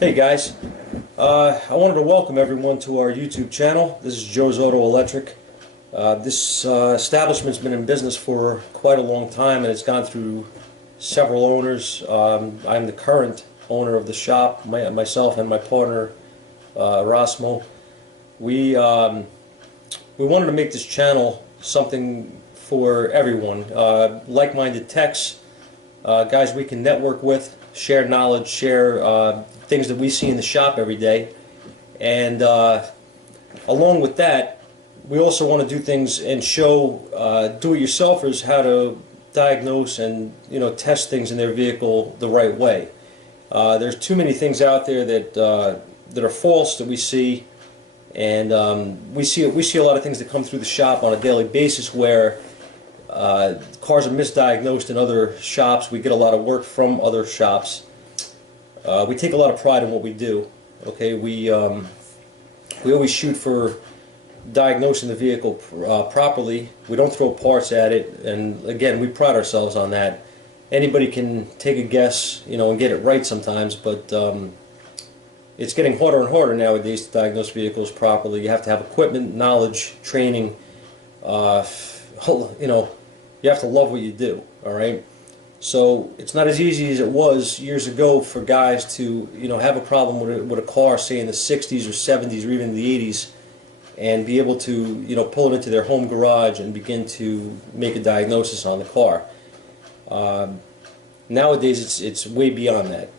Hey guys, I wanted to welcome everyone to our YouTube channel. This is Joe's Auto Electric. This establishment's been in business for quite a long time, and it's gone through several owners. I'm the current owner of the shop, myself and my partner Rosmo. We wanted to make this channel something for everyone, like-minded techs, guys we can network with, share knowledge, share things that we see in the shop every day, and along with that, we also want to do things and show do-it-yourselfers how to diagnose and test things in their vehicle the right way. There's too many things out there that are false that we see, and we see a lot of things that come through the shop on a daily basis where cars are misdiagnosed in other shops. We get a lot of work from other shops. We take a lot of pride in what we do. Okay, we always shoot for diagnosing the vehicle properly. We don't throw parts at it, and again, we pride ourselves on that. Anybody can take a guess, and get it right sometimes, but it's getting harder and harder nowadays to diagnose vehicles properly. You have to have equipment, knowledge, training. You have to love what you do. All right. So it's not as easy as it was years ago for guys to have a problem with a car, say in the 60s or 70s or even the 80s, and be able to pull it into their home garage and begin to make a diagnosis on the car. Nowadays it's way beyond that.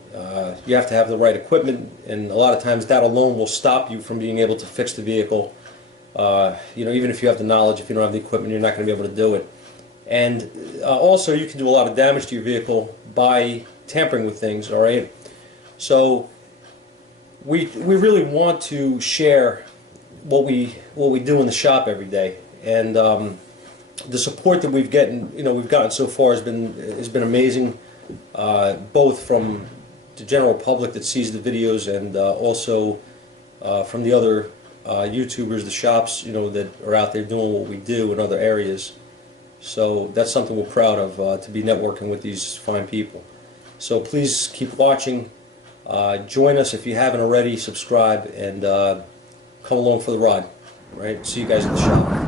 You have to have the right equipment, and a lot of times that alone will stop you from being able to fix the vehicle. Even if you have the knowledge, if you don't have the equipment, you're not going to be able to do it. And also, you can do a lot of damage to your vehicle by tampering with things. All right, so we really want to share what we do in the shop every day, and the support that we've gotten so far has been amazing, both from the general public that sees the videos, and also from the other YouTubers, the shops that are out there doing what we do in other areas. So that's something we're proud of, to be networking with these fine people. So please keep watching. Join us if you haven't already. Subscribe and come along for the ride. Right? See you guys in the shop.